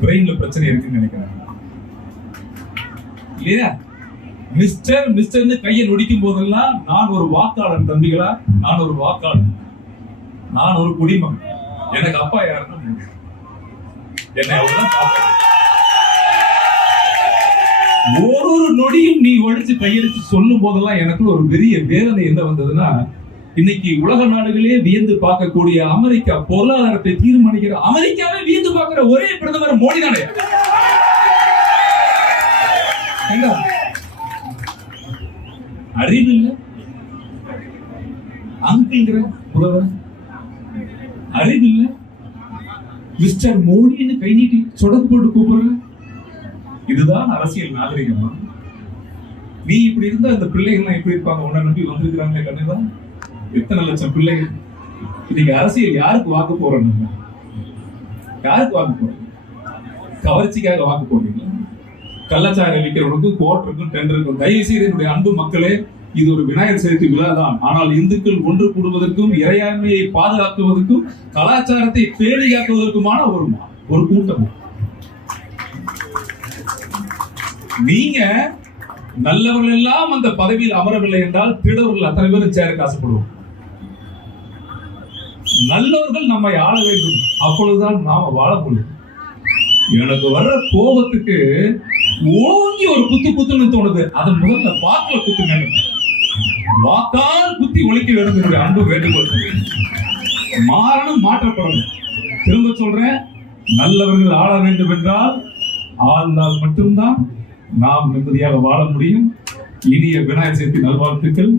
பிரெயின்ல பிரச்சனை இருக்குன்னு நினைக்கிறேன் இல்லையா? மிஸ்டர் மிஸ்டர்னு கையை நொடிக்கும் போதெல்லாம் நான் ஒரு வாக்காளன் தம்பிகளா? நான் ஒரு வாக்காளன். நான் ஒரு குடிமகன். எனக்கு அப்பா யாருன்னு என்னை ஒரு ஒரு நொடியும் நீ ஒழிச்சு கையெழுத்து சொல்லும் போதெல்லாம் எனக்குள்ள ஒரு பெரிய வேதனை என்ன வந்ததுன்னா இன்னைக்கு உலக நாடுகளே வியந்து பார்க்கக்கூடிய அமெரிக்கா பொருளாதாரத்தை தீர்மானிக்கிற அமெரிக்காவே வியந்து பார்க்கிற ஒரே பிரதமர் மோடி தானே? அறிவு இல்ல? அங்கிள்ங்கிற புலவர். அறிவு இல்ல? மிஸ்டர் மோடின்னு கை நீட்டி சொடக்கு போட்டு கூப்பிடுற? இதுதான் அரசியல் நாகரிகமா? நீ இப்படி இருந்தா அந்த பிள்ளைகள்லாம் எப்படி இருப்பாங்க? உன்னை நம்பி வந்திருக்கிறாங்களே கண்ணுதான் எத்தனை லட்சம் பிள்ளைகள்? இன்னைக்கு அரசியல் யாருக்கு வாக்கு போறோம் நம்ம யாருக்கு வாக்கு போறோம் கவர்ச்சிக்காக வாக்கு போடுறீங்களா? கள்ளச்சாரம் விற்கிறவனுக்கு கோட் இருக்கும் டெண்டர் இருக்கும் தயவு செய்து என்னுடைய அன்பு மக்களே இது ஒரு விநாயகர் சதுர்த்தி விழா தான். ஆனால் இந்துக்கள் ஒன்று கூடுவதற்கும் இறையாண்மையை பாதுகாக்குவதற்கும் கலாச்சாரத்தை பேணி காக்குவதற்குமான ஒரு ஒரு கூட்டம். நீங்க நல்லவர்கள் எல்லாம் அந்த பதவியில் அமரவில்லை என்றால் திருடவர்கள் அத்தனை பேரும் சேர ஆசைப்படுவோம் நல்லவர்கள் நம்மை ஆள வேண்டும். அப்பொழுதுதான் நாம வாழ முடியும் எனக்கு வர்ற கோபத்துக்கு ஓங்கி ஒரு குத்து குத்துன்னு தோணுது. அதை முதல்ல வாக்குல குத்துங்க வாக்கால் குத்தி ஒழிக்க வேண்டும் என்னுடைய அன்பு வேண்டுகோள். மாறணும் மாற்றப்படணும். திரும்ப சொல்றேன் நல்லவர்கள் ஆள வேண்டும் என்றால் ஆழ்ந்தால் மட்டும்தான் நாம் நிம்மதியாக வாழ முடியும். இனிய விநாயகர் சதுர்த்தி நல்வாழ்த்துக்கள்.